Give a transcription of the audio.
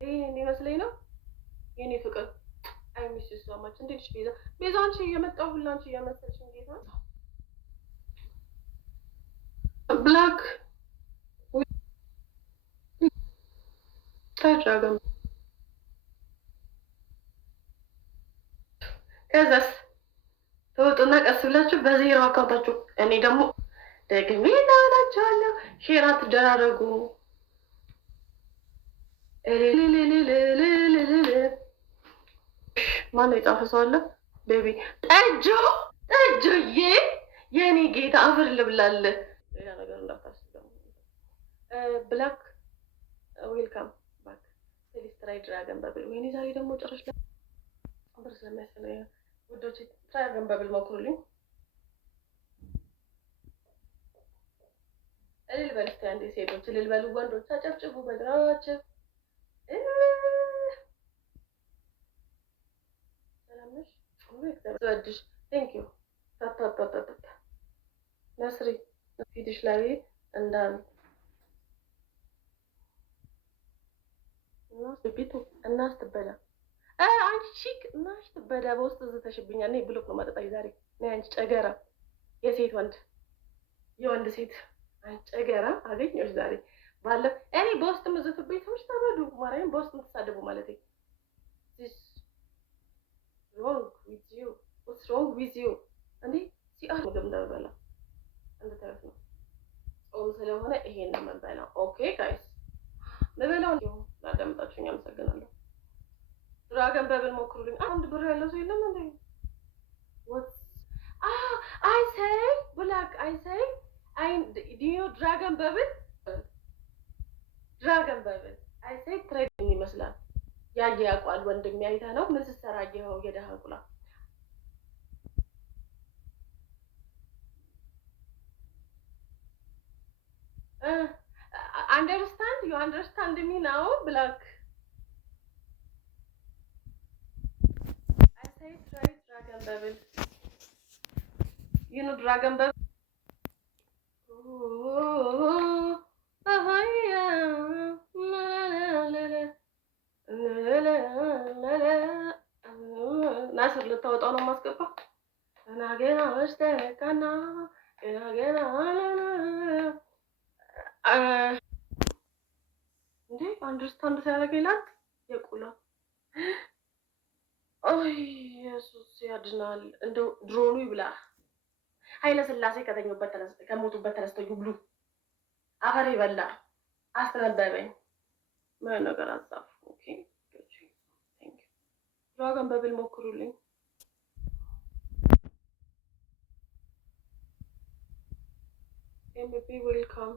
ይሄን ይመስለኝ ነው የኔ ፍቅር። አይ ሚስ ዩ ሶ ማች። እንዴት ነሽ ቤዛ? ቤዛ አንቺ እየመጣሁ ሁላ አንቺ እየመሰልሽ እንዴት ነው? ብላክ ታድራገም ከዛስ ተወጡና ቀስ ብላችሁ በዜሮ አካውንታችሁ እኔ ደግሞ ደግሜ እናላችኋለሁ። ሼር አትደራረጉ። ማነው የጻፈ ሰው አለ? ቤቢ ጠጆዬ የኔ ጌታ አፈር ልብላል። ሌላ ነገር እንዳታስብ ደግሞ ብላክ ዌልካም ባክ ሴሌስትራይ ድራገን በብል። ወይኔ ዛሬ ደግሞ ጭራሽ ብር ስለሚያስፈልግ ውዶች ድራገን በብል ሞክሩልኝ። እልል በል እስኪ አንዴ ሴቶች እልል በሉ፣ ወንዶች አጨብጭቡ በእግራችሁ። ሰላም ነሽ? ወድሽ ቴንክ ዩ ታታታታታ ነስሪ ፊትሽ ላይ እንዳል ቢቱ እናስ ትበላ አንቺ ቺክ እናሽ ትበዳ በውስጥ ዝተሽብኛል። እኔ ብሎክ ነው ማጠጣኝ ዛሬ። ነይ አንቺ ጨገራ የሴት ወንድ የወንድ ሴት አንቺ ጨገራ አገኘሁሽ ዛሬ። ባለ እኔ በውስጥ ምዝትብኝ ሰዎች ተበዱ ማርያም በውስጥ ምትሳደቡ ማለት ነው። wrong with you? What's wrong with you? እንዴ ሲአር ምግብ እንደበላ እንደተረፍ ነው። ጾም ስለሆነ ይሄን ነው የምንበላው። ኦኬ ጋይስ ለበላው ነው ላዳምጣችሁኝ አመሰግናለሁ። ድራገን በብል ሞክሩልኝ። አንድ ብር ያለው ሰው የለም እንዴ? what I say black I say I do you dragon bubble I say trading ይመስላል። ያየ ያቋል ወንድም ያይታ ነው ምን ስትሰራ ያየው የደሃ እንቁላ you understand me now black I say try dragon bubble you know dragon bubble ናስር ልታወጣው ነው ማስገባ ገና ወስተካና ገና እንዴ አንደርስታንድ ሲያደርገኝ የቁላ ኦይ ኢየሱስ ያድናል። እንደው ድሮኑ ይብላ። ኃይለ ሥላሴ ከተኙበት ከሞቱበት ተነስተው ይብሉ። አፈር ይበላ አስተነበበኝ ምን ነገር አጻፍ ኦኬ ቴንክ ዩ ድራገን በብል ሞክሩልኝ። ኤምቢ ዌልካም